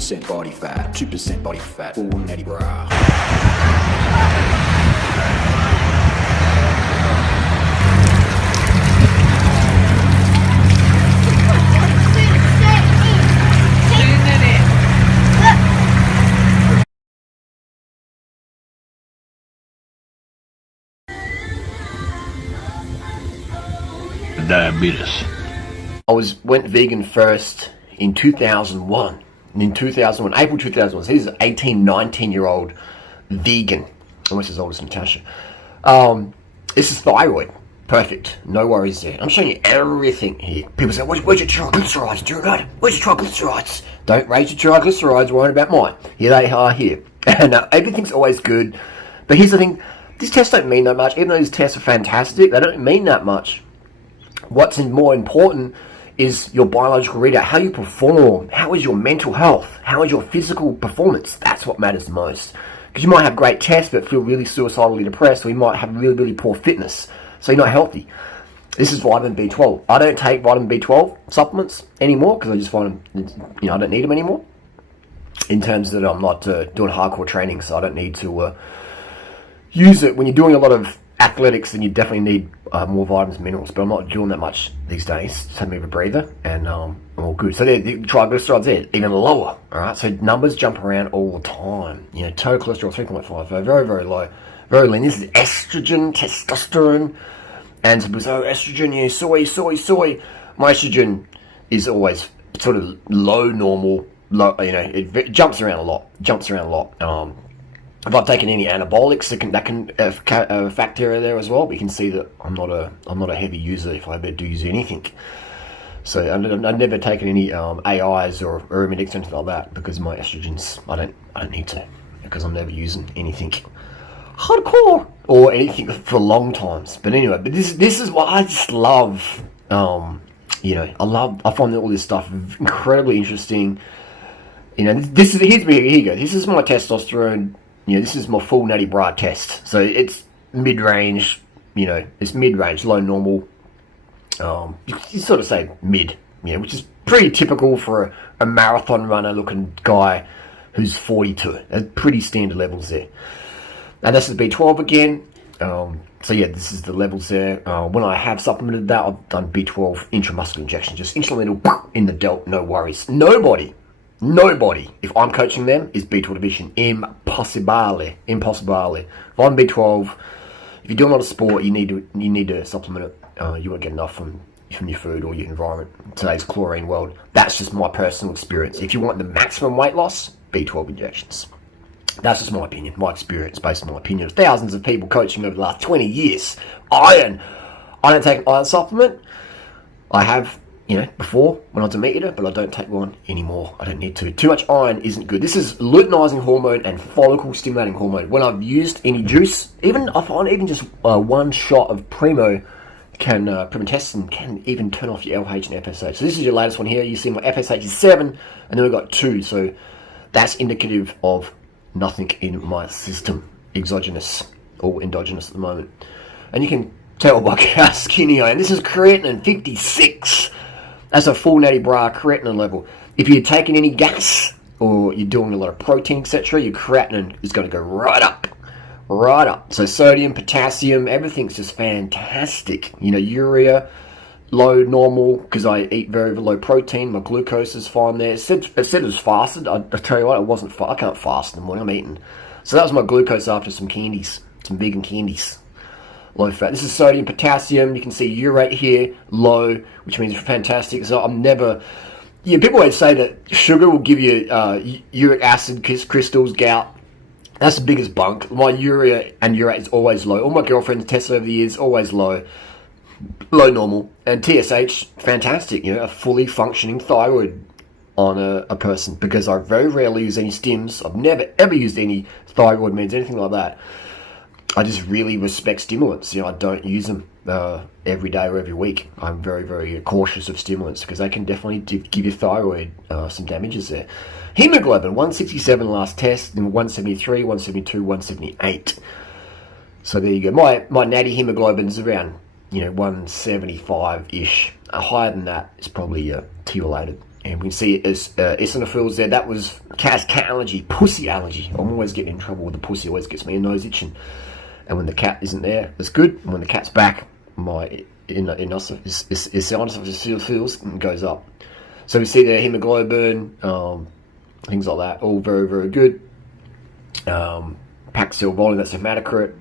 2% body fat, 2% body fat, full natty bra. Diabetes. I went vegan first in 2001. And in 2001, April 2001, so this is an 18, 19-year-old vegan, almost as old as Natasha. This is thyroid. Perfect. No worries there. I'm showing you everything here. People say, where's your triglycerides, Durianrider? Where's your triglycerides? Don't raise your triglycerides, worry about mine. Here they are here. And everything's always good. But here's the thing. These tests don't mean that much. Even though these tests are fantastic, they don't mean that much. What's more important is your biological readout, how you perform, how is your mental health, how is your physical performance. That's what matters the most. Because you might have great tests but feel really suicidally depressed, or you might have really, really poor fitness, so you're not healthy. This is vitamin B12. I don't take vitamin B12 supplements anymore because I just find them, I don't need them anymore. In terms that I'm not doing hardcore training, so I don't need to use it. When you're doing a lot of athletics, then you definitely need more vitamins and minerals, but I'm not doing that much these days. Just have me a breather, and I'm all good. So the triglycerides there, even lower, all right? So numbers jump around all the time. Total cholesterol, 3.5, very, very low, very lean. This is estrogen, testosterone, and some people say, estrogen, soy. My estrogen is always sort of low normal, low, it jumps around a lot. If I've taken any anabolics, that can factor there as well. But you can see that I'm not a heavy user if I ever do use anything. So I've never taken any AIs or Arimidex or anything like that because my estrogens, I don't need to, because I'm never using anything hardcore or anything for long times. But anyway, this is what I just love. I find all this stuff incredibly interesting. Here you go. This is my testosterone. This is my full natty bra test. So it's mid-range, it's mid-range, low normal. You sort of say mid, which is pretty typical for a marathon runner looking guy who's 42. That's pretty standard levels there. And this is B12 again. This is the levels there. When I have supplemented that, I've done B12 intramuscular injection, just intraluminal in the delt, no worries. Nobody, if I'm coaching them, is B12 deficient. Impossibile. If I'm B12, if you're doing a lot of sport, you need to supplement it. You won't get enough from your food or your environment. In today's chlorine world, that's just my personal experience. If you want the maximum weight loss, B12 injections. That's just my opinion, my experience, based on my opinion of thousands of people coaching over the last 20 years. Iron. I don't take an iron supplement. I have before when I was a meat eater, but I don't take one anymore. I don't need to. Too much iron isn't good. This is luteinizing hormone and follicle stimulating hormone. When I've used any juice, I find even just one shot of Primotestin can even turn off your LH and FSH. So this is your latest one here. You see my FSH is 7, and then we've got 2. So that's indicative of nothing in my system, exogenous or endogenous at the moment. And you can tell by how skinny I am. This is creatinine 56. That's a full natty bra creatinine level. If you're taking any gas or you're doing a lot of protein, etc., your creatinine is going to go right up. So sodium, potassium, everything's just fantastic. Urea, low, normal, because I eat very, very low protein. My glucose is fine there. It said it was fasted. I tell you what, it wasn't. I can't fast in the morning. I'm eating. So that was my glucose after some candies, some vegan candies. Low fat. This is sodium, potassium. You can see urate here, low, which means fantastic. So I'm never... people always say that sugar will give you uric acid crystals, gout. That's the biggest bunk. My urea and urate is always low. All my girlfriends tested over the years, always low normal. And TSH, fantastic. A fully functioning thyroid on a person, because I very rarely use any stims. I've never ever used any thyroid meds, anything like that. I just really respect stimulants. I don't use them every day or every week. I'm very, very cautious of stimulants because they can definitely give your thyroid some damages there. Hemoglobin, 167 last test, and 173, 172, 178. So there you go. My natty hemoglobin is around 175-ish. Higher than that is probably T-related. And we can see it as eosinophils there. That was cat allergy, pussy allergy. I'm always getting in trouble with the pussy. Always gets me a nose itching. And when the cat isn't there, it's good. And when the cat's back, my eosinophils goes up. So we see the hemoglobin, things like that, all very, very good. Packed cell volume, that's hematocrit,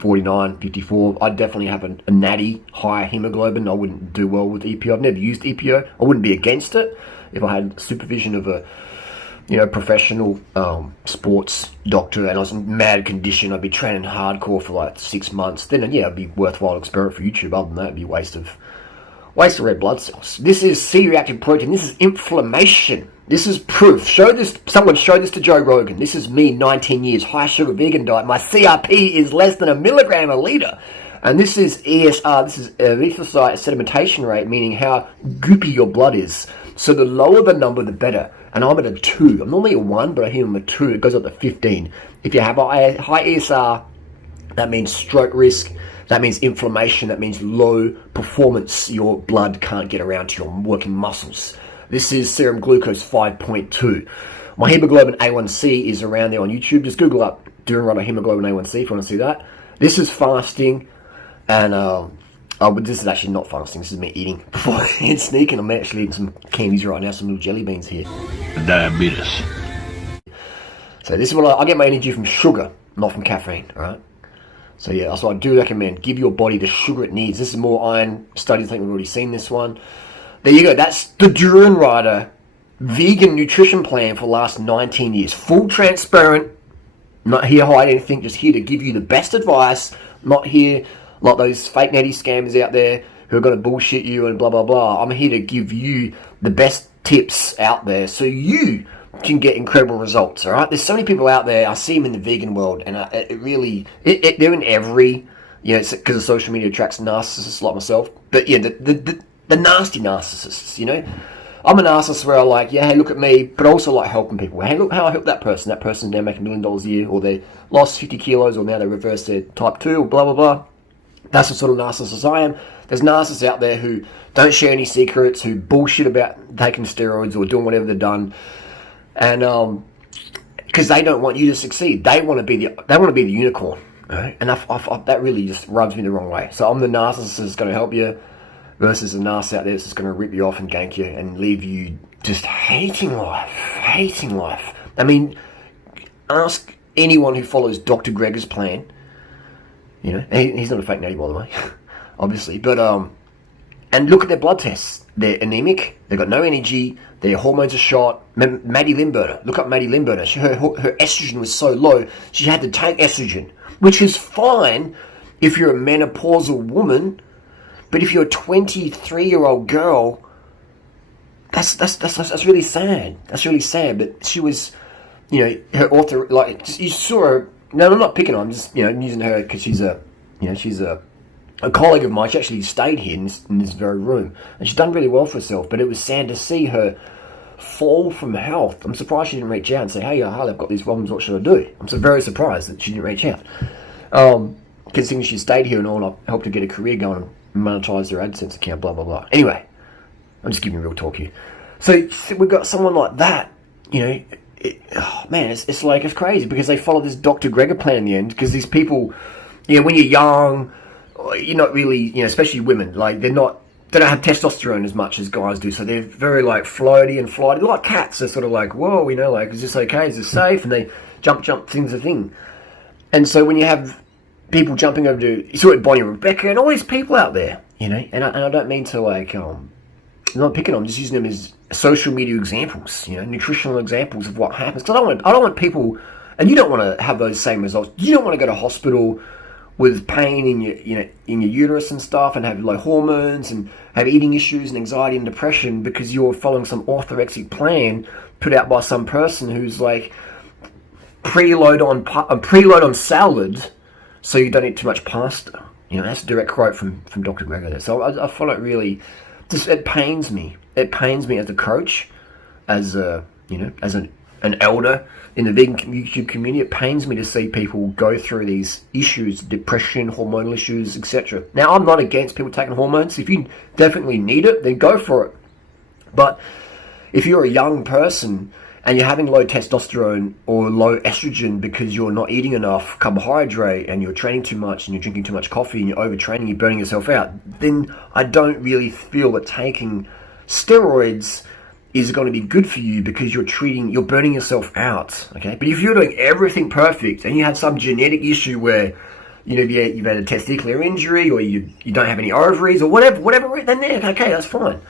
49, 54. I'd definitely have a natty, higher hemoglobin. I wouldn't do well with EPO. I've never used EPO. I wouldn't be against it if I had supervision of a professional sports doctor and I was in mad condition. I'd be training hardcore for like 6 months. Then yeah, it'd be worthwhile experiment for YouTube. Other than that, it'd be waste of red blood cells. This is C-reactive protein. This is inflammation. This is proof. Someone show this to Joe Rogan. This is me, 19 years, high sugar vegan diet. My CRP is less than 1 milligram a litre. And this is ESR, this is erythrocyte sedimentation rate, meaning how goopy your blood is. So the lower the number, the better. And I'm at a 2. I'm normally a 1, but I hear I'm a 2. It goes up to 15. If you have a high ESR, that means stroke risk. That means inflammation. That means low performance. Your blood can't get around to your working muscles. This is serum glucose 5.2. My hemoglobin A1C is around there on YouTube. Just Google up Durianrider hemoglobin A1C if you want to see that. This is fasting, and this is actually not fasting. This is me eating before and sneaking. I'm actually eating some candies right now, some little jelly beans here. Diabetes. So this is what I get my energy from sugar, not from caffeine. All right. So yeah, so I do recommend give your body the sugar it needs. This is more iron studies. I think we've already seen this one. There you go. That's the Durianrider vegan nutrition plan for the last 19 years. Full transparent. Not here to hide anything. Just here to give you the best advice. Not here like those fake natty scammers out there who are going to bullshit you and blah, blah, blah. I'm here to give you the best tips out there so you can get incredible results, all right? There's so many people out there. I see them in the vegan world, and they're in every, it's because of social media attracts narcissists like myself. But yeah, the nasty narcissists, I'm a narcissist where I like, yeah, hey, look at me, but I also like helping people. Hey, look how I help that person. That person's now making $1 million a year, or they lost 50 kilos, or now they reversed their type 2, or blah, blah, blah. That's the sort of narcissist I am. There's narcissists out there who don't share any secrets, who bullshit about taking steroids or doing whatever they've done, and because they don't want you to succeed. They want to be the unicorn, right? And that really just rubs me the wrong way. So I'm the narcissist that's going to help you, versus a narcissist out there that's just going to rip you off and gank you and leave you just hating life. I mean, ask anyone who follows Dr. Greger's plan. He's not a fake natty, by the way, obviously. But and look at their blood tests. They're anemic. They've got no energy. Their hormones are shot. Maddie Limburner. Look up Maddie Limburner. Her estrogen was so low, she had to take estrogen, which is fine if you're a menopausal woman. But if you're a 23-year-old girl, that's really sad. That's really sad. But she was, her author, like, you saw her. No, I'm not picking on. I'm just, using her because she's a colleague of mine. She actually stayed here in this very room, and she's done really well for herself. But it was sad to see her fall from health. I'm surprised she didn't reach out and say, "Hey, Harley, I've got these problems. What should I do?" I'm so very surprised that she didn't reach out. Considering she stayed here and all, and I helped her get a career going and monetize her AdSense account. Blah blah blah. Anyway, I'm just giving you real talk here. So we've got someone like that. It's like, it's crazy because they follow this Dr. Greger plan in the end, because these people, when you're young, you're not really, especially women, like they don't have testosterone as much as guys do, so they're very like floaty and flighty, like cats. They're sort of like, whoa, like, is this okay, is this safe? And they jump, things a thing. And so when you have people jumping over to, you saw it Bonnie and Rebecca and all these people out there, and I don't mean to like, I'm not picking on them, just using them as social media examples, nutritional examples of what happens. Because I don't want people, and you don't want to have those same results. You don't want to go to hospital with pain in your uterus and stuff, and have low hormones and have eating issues and anxiety and depression because you're following some orthorexic plan put out by some person who's like preload on salad so you don't eat too much pasta. That's a direct quote from Dr. Greger there. So I find it really, it pains me. It pains me as a coach, as an elder in the vegan YouTube community. It pains me to see people go through these issues, depression, hormonal issues, etc. Now, I'm not against people taking hormones. If you definitely need it, then go for it. But if you're a young person and you're having low testosterone or low estrogen because you're not eating enough carbohydrate and you're training too much and you're drinking too much coffee and you're overtraining, you're burning yourself out, then I don't really feel that taking steroids is going to be good for you because you're burning yourself out, okay? But if you're doing everything perfect and you have some genetic issue where, you've had a testicular injury or you don't have any ovaries or whatever, then okay, that's fine.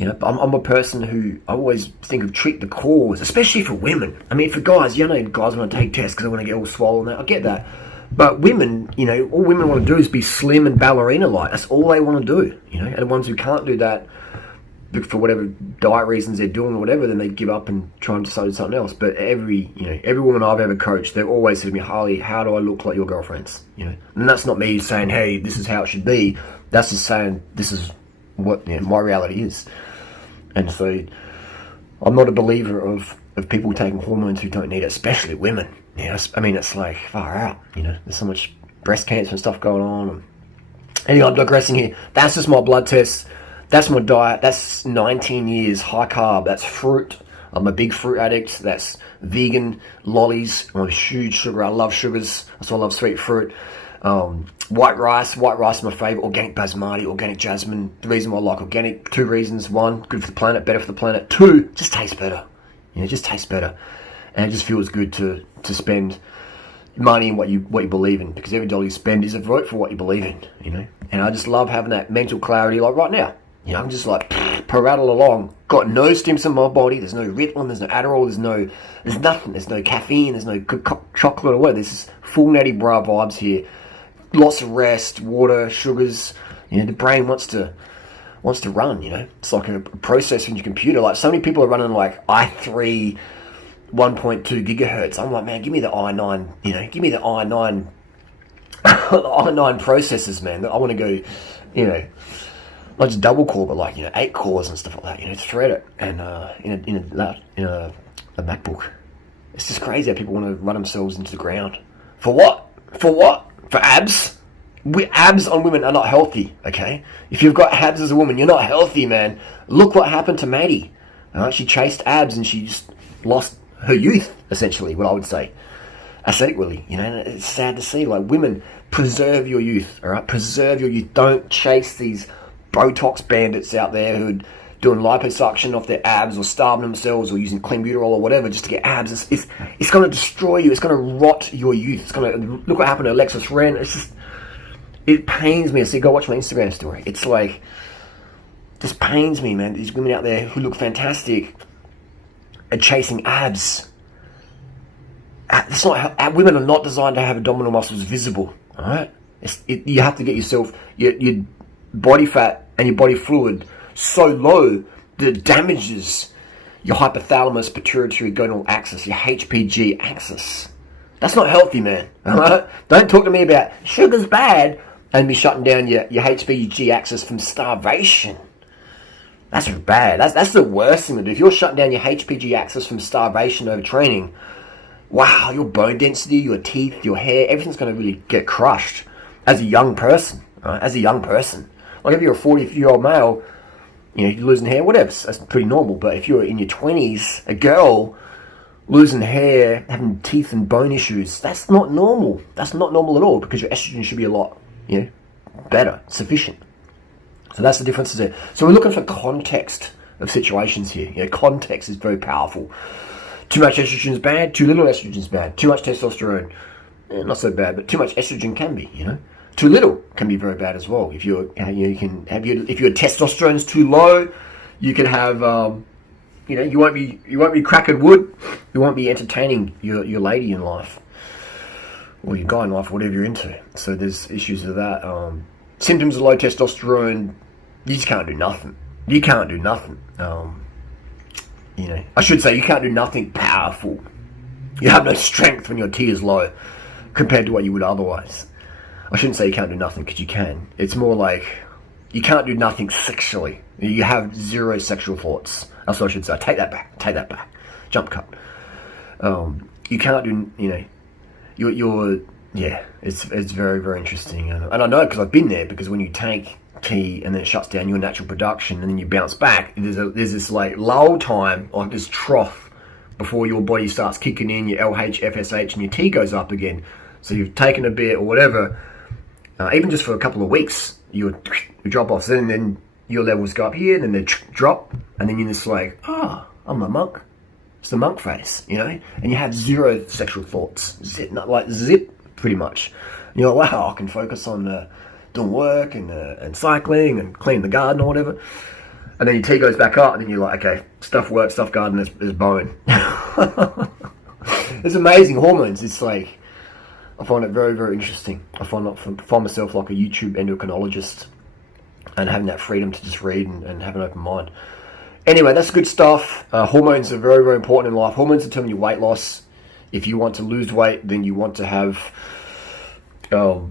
I'm a person who I always think of treat the cause, especially for women. I mean, for guys, guys want to take tests because they want to get all swollen. I get that. But women, all women want to do is be slim and ballerina-like. That's all they want to do, And the ones who can't do that for whatever diet reasons they're doing or whatever, then they give up and try and decide something else. But every woman I've ever coached, they've always said to me, Harley, how do I look like your girlfriends? And that's not me saying, hey, this is how it should be. That's just saying this is what my reality is. And so I'm not a believer of people taking hormones who don't need it, especially women. I mean, it's like far out. There's so much breast cancer and stuff going on. Anyway, I'm digressing here. That's just my blood test. That's my diet. That's 19 years high carb. That's fruit. I'm a big fruit addict. That's vegan lollies. I'm a huge sugar. I love sugars. That's why I love sweet fruit. White rice is my favorite. Organic basmati, organic jasmine. The reason why I like organic, 2 reasons. 1, good for the planet, better for the planet. 2, just tastes better. It just tastes better. And it just feels good to spend money in what you believe in, because every dollar you spend is a vote for what you believe in, And I just love having that mental clarity like right now. I'm just like, parattle along. Got no stimulants in my body. There's no Ritalin, there's no Adderall, there's nothing. There's no caffeine, there's no chocolate or whatever. There's just full natty bra vibes here. Lots of rest, water, sugars. The brain wants to run, It's like a processor in your computer. Like, so many people are running like i3 1.2 gigahertz. I'm like, man, give me the i9, give me the i9 i9 processors, man. I want to go, not just double core, but like 8 cores and stuff like that. Thread it and in a MacBook. It's just crazy how people want to run themselves into the ground. For what? For abs? Abs on women are not healthy. Okay, if you've got abs as a woman, you're not healthy, man. Look what happened to Maddie. She chased abs and she just lost her youth. Essentially, what I would say, aesthetically. And it's sad to see. Like, women, preserve your youth. All right, preserve your youth. Don't chase these Botox bandits out there who are doing liposuction off their abs or starving themselves or using clenbuterol or whatever just to get abs. It's going to destroy you. It's going to rot your youth. It's going to look what happened to Alexis Ren. It pains me. I see, go watch my Instagram story. It's like, just pains me, man. These women out there who look fantastic are chasing abs. It's not. Women are not designed to have abdominal muscles visible. All right, you have to get yourself your body fat and your body fluid so low that it damages your hypothalamus pituitary gonal axis, your HPG axis. That's not healthy, man. Alright? Don't talk to me about sugar's bad and be shutting down your HPG axis from starvation. That's bad. That's the worst thing to do. If you're shutting down your HPG axis from starvation over training, wow, your bone density, your teeth, your hair, everything's going to really get crushed as a young person. Right? As a young person. Like, if you're a 40-year-old male, you're losing hair, whatever, that's pretty normal. But if you're in your 20s, a girl losing hair, having teeth and bone issues, that's not normal. That's not normal at all, because your estrogen should be a lot, better, sufficient. So that's the difference there. So we're looking for context of situations here. Context is very powerful. Too much estrogen is bad. Too little estrogen is bad. Too much testosterone, not so bad. But too much estrogen can be, Too little can be very bad as well. If your testosterone is too low, you can have, you won't be cracking wood. You won't be entertaining your lady in life, or your guy in life, whatever you're into. So there's issues with that. Symptoms of low testosterone, you just can't do nothing. You can't do nothing. I should say you can't do nothing powerful. You have no strength when your T is low compared to what you would otherwise. I shouldn't say you can't do nothing, because you can. It's more like you can't do nothing sexually. You have zero sexual thoughts. That's what I should say. Take that back. Jump cut. You can't do, it's very, very interesting. And I know, because I've been there, because when you take T, and then it shuts down your natural production, and then you bounce back. There's this like lull time, like this trough, before your body starts kicking in, your LH, FSH, and your T goes up again. So you've taken a bit or whatever, even just for a couple of weeks, you drop off, and then your levels go up here, and then they drop, and then you're just like, I'm a monk. It's the monk face, you know? And you have zero sexual thoughts. Zip, pretty much. And you're like, wow, I can focus on doing work and cycling and cleaning the garden or whatever. And then your T goes back up, and then you're like, okay, stuff work, stuff garden is bone. It's amazing hormones. It's like, I find it very, very interesting. I find myself like a YouTube endocrinologist and having that freedom to just read and have an open mind. Anyway, that's good stuff. Hormones are very, very important in life. Hormones determine your weight loss. If you want to lose weight, then you want to have, actually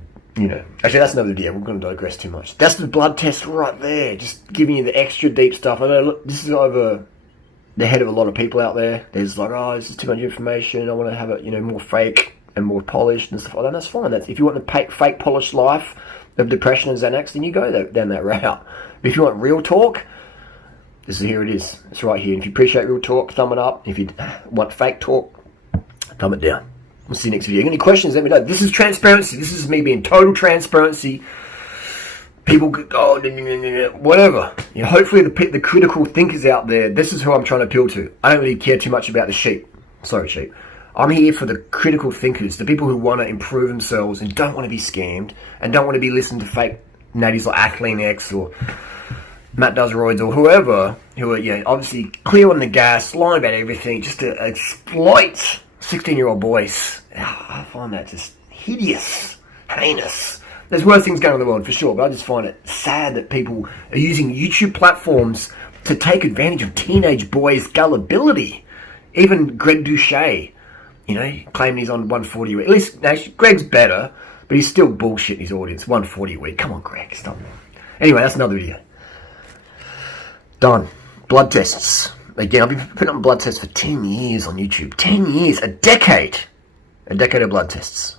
that's another video. We're going to digress too much. That's the blood test right there. Just giving you the extra deep stuff. I know, look, this is over the head of a lot of people out there. There's like, this is too much information. I want to have it, more fake and more polished and stuff like that. That's fine. If you want the fake polished life of depression and Xanax, then you go down that route. But if you want real talk, here it is. It's right here. If you appreciate real talk, thumb it up. If you want fake talk, thumb it down. We'll see you next video. Any questions, let me know. This is transparency. This is me being total transparency. People go, whatever. Hopefully the critical thinkers out there, this is who I'm trying to appeal to. I don't really care too much about the sheep. Sorry, sheep. I'm here for the critical thinkers, the people who want to improve themselves and don't want to be scammed and don't want to be listening to fake natties like Athlean X or Matt Does Roids or whoever, who are obviously clear on the gas, lying about everything, just to exploit 16-year-old boys. I find that just hideous, heinous. There's worse things going on in the world for sure, but I just find it sad that people are using YouTube platforms to take advantage of teenage boys' gullibility. Even Greg Douchet, claiming he's on 140 a week. At least, actually, Greg's better, but he's still bullshitting his audience. 140 a week. Come on, Greg, stop. Anyway, that's another video. Done. Blood tests. Again, I've been putting up blood tests for 10 years on YouTube. 10 years. A decade. A decade of blood tests.